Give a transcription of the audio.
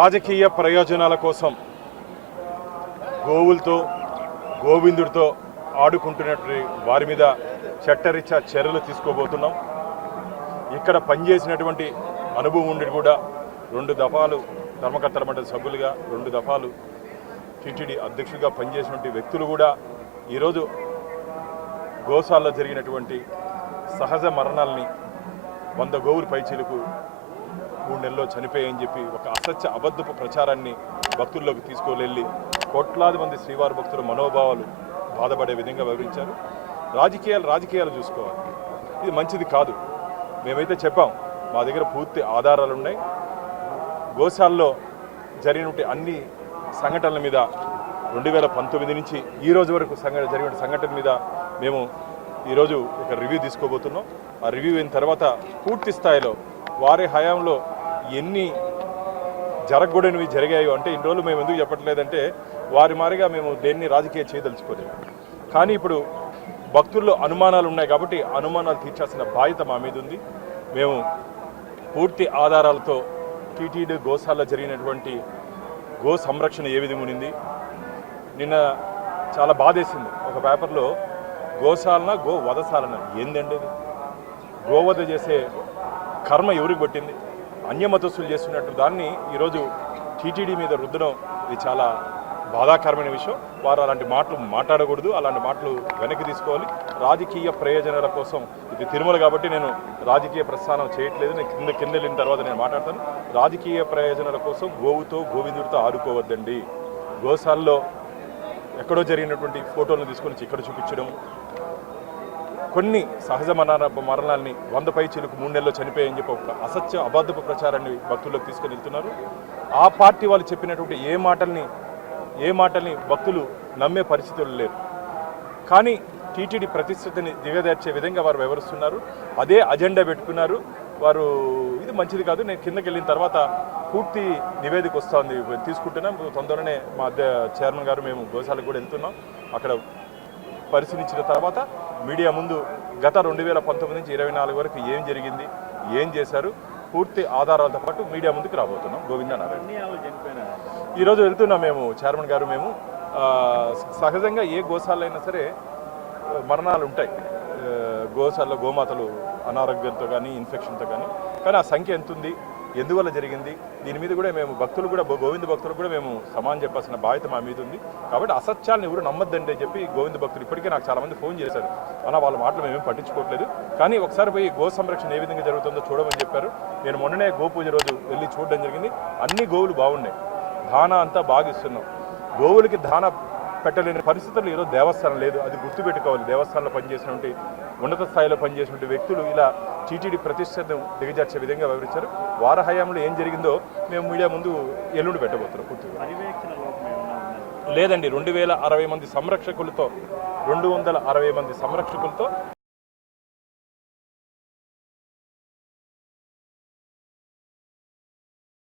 రాజకీయ ప్రయోజనాల కోసం గోవులతో గోవిందుడితో ఆడుకుంటున్నటువంటి వారి మీద చట్టరీత్యా చర్యలు తీసుకోబోతున్నాం. ఇక్కడ పనిచేసినటువంటి అనుభవం ఉండి కూడా 2 దఫాలు ధర్మకర్తల మండలి సభ్యులుగా 2 దఫాలు టీటీడీ అధ్యక్షుడిగా పనిచేసినటువంటి వ్యక్తులు కూడా ఈరోజు గోశాలలో జరిగినటువంటి సహజ మరణాలని 100 గోవుల పైచీలకు 3 నెలల్లో చనిపోయాయని చెప్పి ఒక అసత్య అబద్ధపు ప్రచారాన్ని భక్తుల్లోకి తీసుకువెళ్ళి కోట్లాది మంది శ్రీవారి భక్తుల మనోభావాలు బాధపడే విధంగా వివరించారు. రాజకీయాలు చూసుకోవాలి, ఇది మంచిది కాదు. మేమైతే చెప్పాం, మా దగ్గర పూర్తి ఆధారాలు ఉన్నాయి. గోశాలలో జరిగినటువంటి అన్ని సంఘటనల మీద 2019 నుంచి ఈ రోజు వరకు జరిగిన సంఘటన మీద మేము ఈరోజు ఒక రివ్యూ తీసుకోబోతున్నాం. ఆ రివ్యూ అయిన తర్వాత పూర్తి స్థాయిలో వారి హయాంలో ఎన్ని జరగకూడనివి జరిగాయో, అంటే ఇన్ని రోజులు మేము ఎందుకు చెప్పట్లేదంటే వారి మారిగా మేము దేన్ని రాజకీయ చేయదలుచుకోలేదు. కానీ ఇప్పుడు భక్తుల్లో అనుమానాలు ఉన్నాయి కాబట్టి అనుమానాలు తీర్చాల్సిన బాధ్యత మా మీద ఉంది. మేము పూర్తి ఆధారాలతో టీటీడీ గోశాలలో జరిగినటువంటి గో సంరక్షణ ఏ విధంగా ఉండింది, నిన్న చాలా బాధేసింది. ఒక పేపర్లో గోశాలన గో వధశాలన ఏందండి, గోవధ చేసే కర్మ ఎవరికి పట్టింది, అన్యమతస్తులు చేస్తున్నట్టు దాన్ని ఈరోజు టీటీడీ మీద రుద్దడం ఇది చాలా బాధాకరమైన విషయం. వారు అలాంటి మాటలు మాట్లాడకూడదు, అలాంటి మాటలు వెనక్కి తీసుకోవాలి. రాజకీయ ప్రయోజనాల కోసం ఇది తిరుమల కాబట్టి నేను రాజకీయ ప్రస్థానం చేయట్లేదు. నేను కింద వెళ్ళిన తర్వాత నేను మాట్లాడతాను. రాజకీయ ప్రయోజనాల కోసం గోవుతో గోవిందుడితో ఆడుకోవద్దండి. గోశాలలో ఎక్కడో జరిగినటువంటి ఫోటోలను తీసుకొని ఇక్కడ చూపించడం, కొన్ని సహజ మరణాలని 100 పైచీలకు 3 నెలల్లో చనిపోయాయని చెప్పి ఒక అసత్య అబద్ధపు ప్రచారాన్ని భక్తుల్లోకి తీసుకొని వెళ్తున్నారు. ఆ పార్టీ వాళ్ళు చెప్పినటువంటి ఏ మాటల్ని భక్తులు నమ్మే పరిస్థితులు లేరు. కానీ టీటీడీ ప్రతిష్టతని దిగదార్చే విధంగా వారు వ్యవహరిస్తున్నారు. అదే అజెండా పెట్టుకున్నారు వారు. ఇది మంచిది కాదు. నేను కిందకి వెళ్ళిన తర్వాత పూర్తి నివేదిక వస్తుంది, తీసుకుంటున్నాం. తొందరనే మా చైర్మన్ గారు మేము గోశాలకు కూడా వెళ్తున్నాం. అక్కడ పరిశీలించిన తర్వాత మీడియా ముందు గత 2019 నుంచి 24 వరకు ఏం జరిగింది, ఏం చేశారు, పూర్తి ఆధారాలతో పాటు మీడియా ముందుకు రాబోతున్నాం. గోవిందనారాయణ ఈరోజు వెళ్తున్నాం మేము, చైర్మన్ గారు మేము. సహజంగా ఏ గోశాలలో అయినా సరే మరణాలు ఉంటాయి. గోశాలలో గోమాతలు అనారోగ్యంతో కానీ ఇన్ఫెక్షన్తో కానీ ఆ సంఖ్య ఎంత ఉంది, ఎందువల్ల జరిగింది, దీని మీద కూడా మేము భక్తులు కూడా గోవింద భక్తులు కూడా మేము సమానం చెప్పాల్సిన బాధ్యత మా మీద ఉంది. కాబట్టి అసత్యాలను ఎవరు నమ్మద్దండి అని చెప్పి గోవింద భక్తులు ఇప్పటికే నాకు చాలామంది ఫోన్ చేశారు. వాళ్ళ మాటలు మేమేం పట్టించుకోవట్లేదు. కానీ ఒకసారి పోయి గో సంరక్షణ ఏ విధంగా జరుగుతుందో చూడమని చెప్పారు. నేను మొన్ననే గోపూజ రోజు వెళ్ళి చూడడం జరిగింది. అన్ని గోవులు బాగున్నాయి, దానా అంతా బాగా ఇస్తున్నాం. గోవులకి దానా పెట్టలేని పరిస్థితులు ఈరోజు దేవస్థానం లేదు, అది గుర్తుపెట్టుకోవాలి. దేవస్థానంలో పనిచేసినటువంటి ఉన్నత స్థాయిలో పనిచేసినటువంటి వ్యక్తులు ఇలా టీటీడీ ప్రతిష్టను దిగజార్చే విధంగా వివరించారు. వారి హయాంలో ఏం జరిగిందో మేము మీడియా ముందు ఎల్లుండి పెట్టబోతున్నాం. పూర్తిగా లేదండి, 260 మంది సంరక్షకులతో